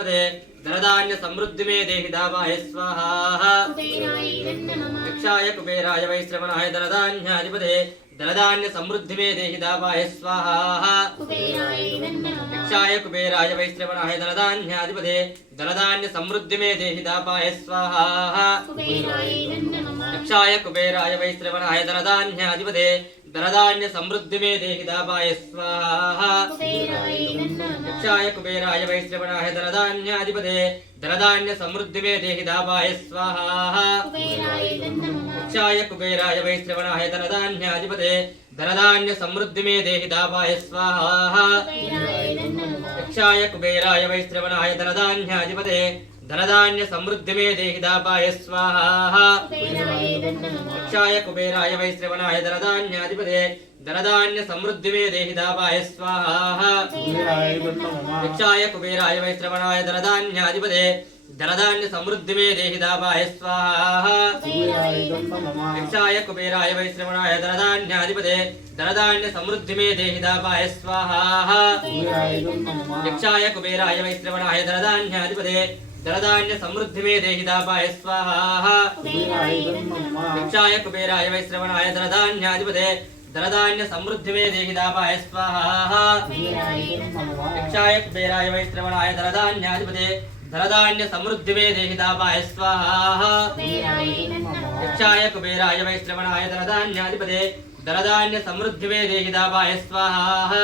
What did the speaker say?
धनधान्याधिपते धनधान्य समृद्धि में देहि दावाय स्वाहा यक्षाय कुबेराय वैश्रवणाय धनधान्याधिपते धनधान्य समृद्धि में देहि दावाय स्वाहा यक्षाय कुबेराय वैश्रवणाय धनधान्याधिपते धनधान्य समृद्धि में देहि दावाय स्वाहा यक्षाय कुबेराय वैश्रवणाय धनधान्याधिपते धनधान्य समृद्धि में देहि दावाय स्वाहा यक्षाय कुबेराय वैश्रवणाय धनधान्याधिपते धनधान्य समृद्धि में देहि दावाय स्वाहा यक्षाय कुबेराय वैश्रवणाय धनधान्याधिपते धनधान्य समृद्धि में देहि दावाय स्वाहा यक्षाय कुबेराय वैश्रवणाय धनधान्याधिपते धनधान्य समृद्धि में देहि दावाय स्वाहा यक्षाय कुबेराय वैश्रवणाय धनधान्याधिपते धनधान्य समृद्धि में देहि दावाय स्वाहा यक्षाय कुबेराय वैश्रवणाय धनधान्याधिपते धनधान्य समृद्धि में देहि दावाय स्वाहा यक्षाय कुबेराय वैश्रवणाय धनधान्याधिपते धनधान्य समृद्धि में देहि दावाय स्वाहा यक्षाय कुबेराय वैश्रवणाय धनधान्याधिपते धनधान्य समृद्धि में देहि दावाय स्वाहा यक्षाय कुबेराय वैश्रवणाय धनधान्याधिपते धनधान्य समृद्धि में देहि दावाय स्वाहा यक्षाय कुबेराय वैश्रवणाय धनधान्याधिपते धनधान्य समृद्धि में देहि दावाय स्वाहा यक्षाय कुबेराय वैश्रवणाय धनधान्याधिपते धनधान्य समृद्धि में देहि दावाय स्वाहा